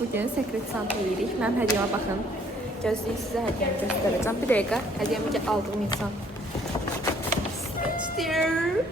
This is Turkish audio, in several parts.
bugün Secret Santa yeyirik. Mənim hədiyyəmə baxın. Gözləyib sizə hədiyyəmi göstərəcəm. Bir dəqiqə, hədiyyəmi aldığım insan.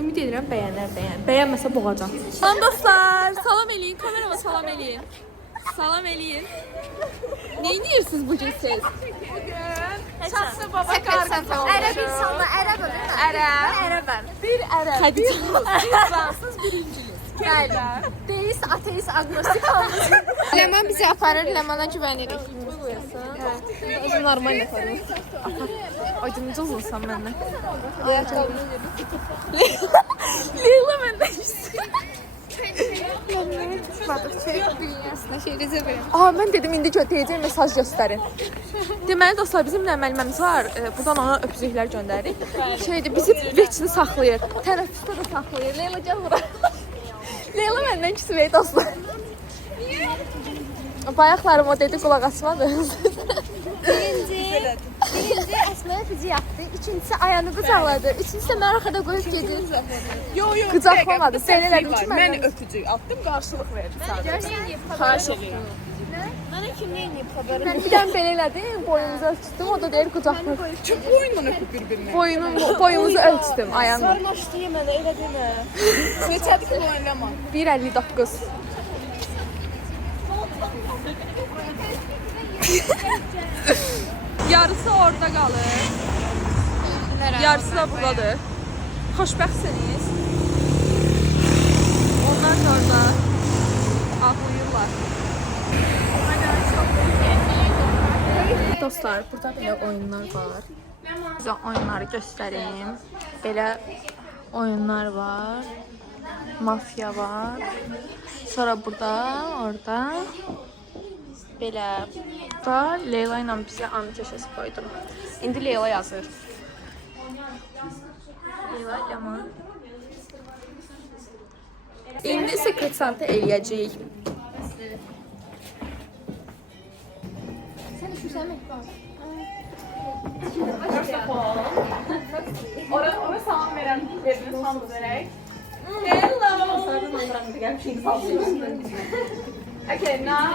Ümid edirəm bəyənər də, yəni. Bəyənməsə boğacam. Salam dostlar, salam eləyin, kamerama salam eləyin. Salam eləyin. Nə edirsiniz bugün siz? Şahsı baba qarqası oldu. Ərəb insanlar, ərəb olur da. Ərəb. Ərəbəm. Bir ərəb, Xədicə. bir fransız, bir ingilis. Bəli. Deist, ateist, agnostik olmuş. Ləman bizi aparır, Ləmana güvənirik. Uzun normal yaparım. Acınca uzunsan məndən. Leyla məndən istəyir. Tutmadıqça dünyasına şey rezerv edirəm. Aa, mən dedim indi deyəcək mesaj göstərin. Deməli dostlar, bizim nə müəlliməmiz var. Buradan ona öpücüklər göndəririk. Şeydir, bizi veçini saxlayır. Tərəfüstə də saxlayır. Leyla gəl bura. Leyla məndən küsüb dostlar. Bayaqlarım o dedi, qulaq asmadı. Birinci Əsməyə fici yaptı, ikincisi ayağını qucaqladı, üçüncüsü də mən arxada qoyub gedir. Yo, Qıcaqlamadı, sən elədin ki, mən öpücük attım, qarşılıq verdim sadəcə. Xahiş edirəm. Mənə kim neyiniyib xəbərim? Bir dənə belə elədim, boyumuzu ölçdüm, o da deyir qucaqlı. Kim boyundan öpüb bir-birinə? Boyumuzu ölçdüm, ayağını. Sarmaşdı mənə, elə demə. Neçədir ki, oynama? 1.59. Yarısı orada qalır. Yarısı da buradadır. Xoşbəxtsiniz. Onlar da orada ağlayırlar. Dostlar, burada belə oyunlar var. Sizə oyunları göstəreyim. Belə oyunlar var. Mafya var. Sonra burada, orada belə da Leyla ilə bizə anı köşəsi qoydum. İndi Leyla yazır. Leyla Yaman. İndi Secret Santa eləyəcəyik. Sən düşürsən mi? Ona salam verən verdiniz hamı verək. Hello! Okay, now.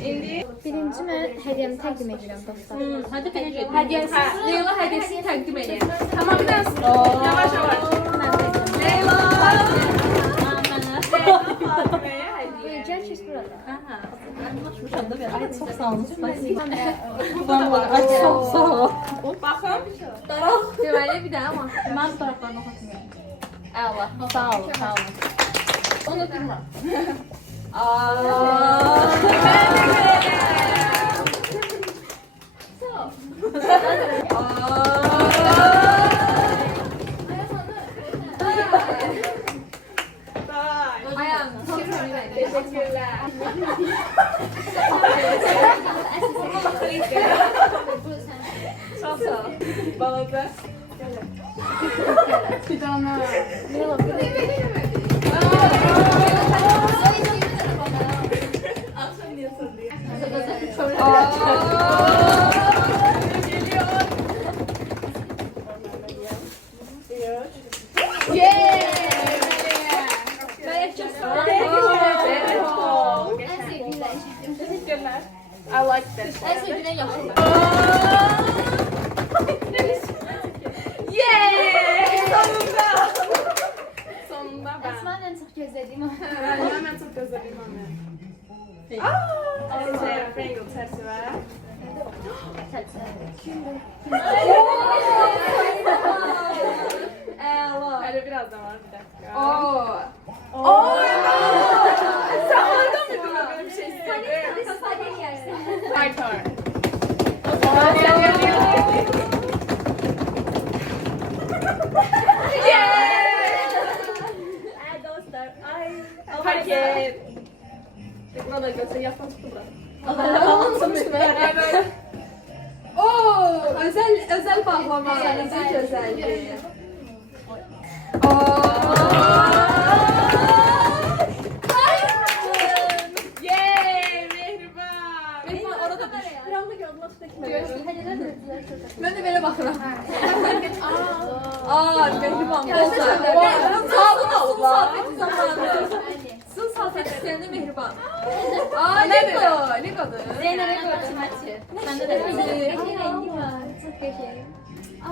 Birinci mən hədiyyəmi təqdim edirəm dostlar. Hadi birinci. Hədiyyəsi. Leyla hədiyyəsini təqdim edir. Tamam, bir daha. Yavaş yavaş. Leyla! Fatime'ye hediye. Gəl keç burada. Ay çox sağ olun. Ay çox sağ ol. Baxın. Deməli bir dənə amma mən taraflarına baxmıyorum. Allah, sağ olun, sağ olun. Onu durma. Teşekkürler. Çok sağ ol. Bana da. Bir tane. Akşam niye soruyor? Teşekkürler. I like this. En sevdiğine yapın. Yay! Sonunda. Sonunda ben. Əsmənin ən çox gözlədiyim o. Ben hemen çok özledim onu. Aaa! Pringle çerçeve. Hadi biraz da var bir dakika. Oo! Sen orada mıydın böyle bir şey istedin? My turn. Paket. Buna da götür, yaklaştı bırak. Evet. Oo, özel bağlama. Özel. Yay! Mehriban. Mehriban orada düş. Bir anda gördüm açıkta. Ben de böyle bakıram. Aa, Mehriban. Sağ olun Allah. Sizin saat Seni Mehriban. Aa, Lego. Lego'dur. Zeynep Ego Maçı. Sende de rengi var. Çok şeker.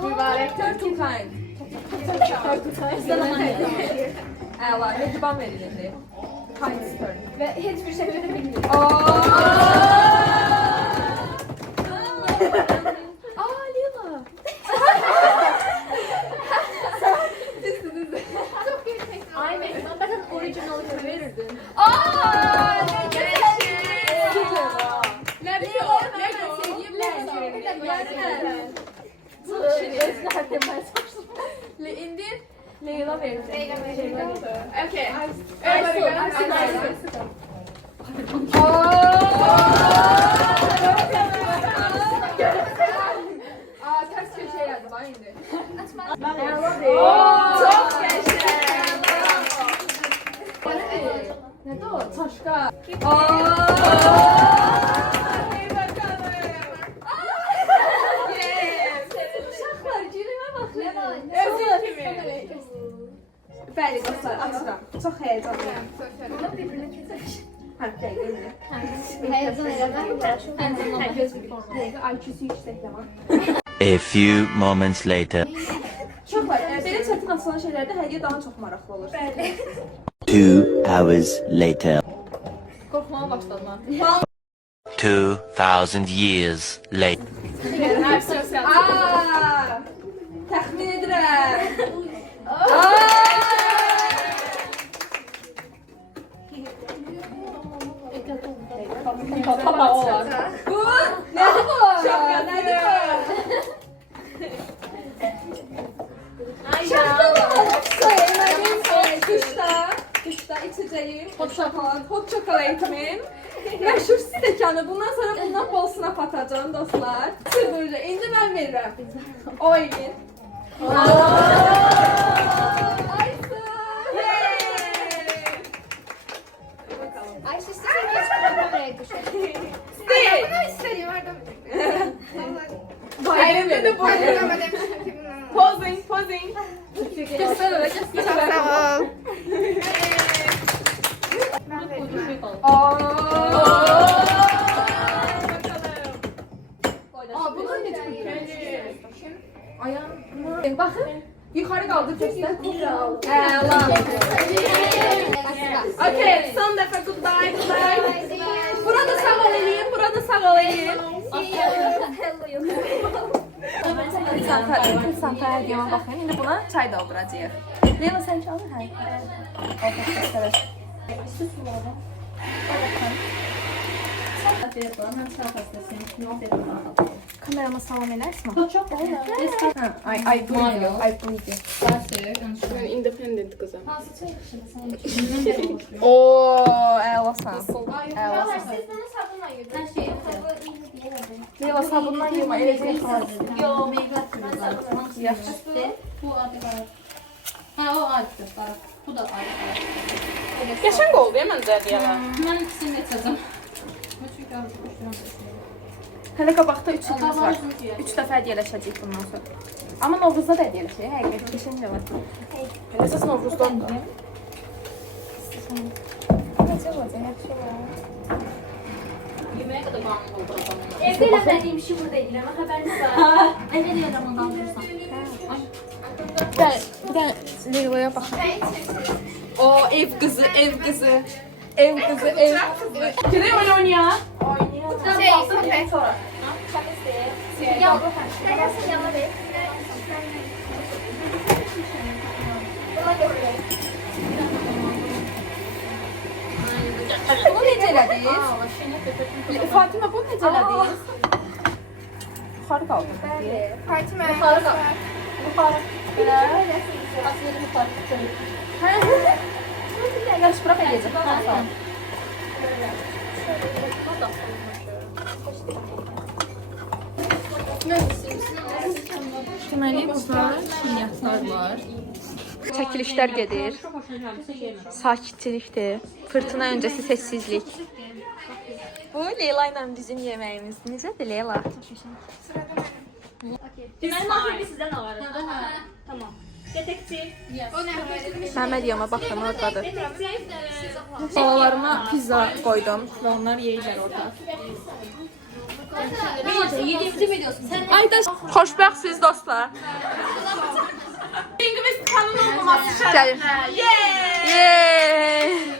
Mübarək Turtle Kind. Əla, Mehriban verir indi. Kind Spur. Ve hiçbir şey de bilmiyorum. Lila. Çok gerçekten. Ay Mehriban, bakın orijinal verirdin. İndi Leyla verir. Okay. Ters köşeye geldi bana indi. Çok Ne de o? Taşka. Bəli, dostlar, açıram. Çox həyəcanlıyam. Hə, dəqiqə. Heyecan eden Dəqiqə, IQ-su yüksəkdə var. A few moments later. Çox var. Belə çətin açılan şeylərdə hədiyyə daha çox maraqlı olur. Bəli. 2 hours later. Qorxmağa başladım ha. 2000 years later. Təxmin edirəm. Papa o var. Bu nədir bu? Şapka nədir bu? Kışda içeceğim hot çokolatimin meşhur stəkanı. Bundan sonra bundan bol sınaf atacağım dostlar. Sırrıca. İndi mən verirəm. O elin. Ayşe sen hiç kameraya düşer. Ben istediğim vardım. Elimde de bu. Posing, posing. Göster öyle, göster. Sağ ol. Bunlar ne çok ayağım. Bakın. Yukarı kaldır göster. Okay, son defa goodbye, goodbye. Burada sağ olayım, burada sağ olayım. Santa hediyeme bakın. Şimdi buna çay dolduracağıq. Leyla sen çalır hə? Kamerama salam edersin mi? Çok Ay duymuyor. Ay duymuyor. Independent kızım. Oo, əlasan. Siz bana sabunla yedin. Her şeyi Leyla sabundan yema, eləcək xalar. Yo, meyve kırmızı. Yaxşı. Bu adı var. Ha o adı var. Bu da adı. Geçen oldu ya məncə deyələ. Ben ikisini de çözüm. Bu çünkü Hələ qabaqda 3 ilimiz var. 3 dəfə hədiyyələşəcəyik bundan sonra. Amma Novruzda da hədiyyələşəcəyik. Həqiqətən keçən il var. Əsas Novruzdan da. Necə olacaq? Yaxşı olar. yemeğe kadar bağımlı. Evde eğlendiğim şey burada değil ama haberiniz var. Evde de Ramazan durursan. Bir de Leyla'ya bakın. O ev kızı, ev kızı. Ev kızı, ev kızı. Gidelim öyle oynaya. Şey, Sonra. ya neresi yana be? Bunu necə elədiniz? Fatimə, bunu necə elədiniz? Yuxarı qaldın. Partime. Yuxarı qaldın. Yuxarı. Yaxşı, bırak eləyəcək. Deməli, burada şinyatlar var. Çəkilişlər gedir. Sakitçilikdir. Fırtına öncəsi sessizlik. Bu Leyla ilə bizim yeməyimiz. Necədir Leyla? Benim mahkemi sizden alalım. Tamam. Detektiv. Məhəmməd Yama baxın oradadır. Detektiv. Balalarıma pizza qoydum və onlar yeyirlər orada. Yediğimizi mi diyorsun? Sen Ayda xoşbəxtsiz dostlar. İngiliz kanun olmaması Gəlin. Yay!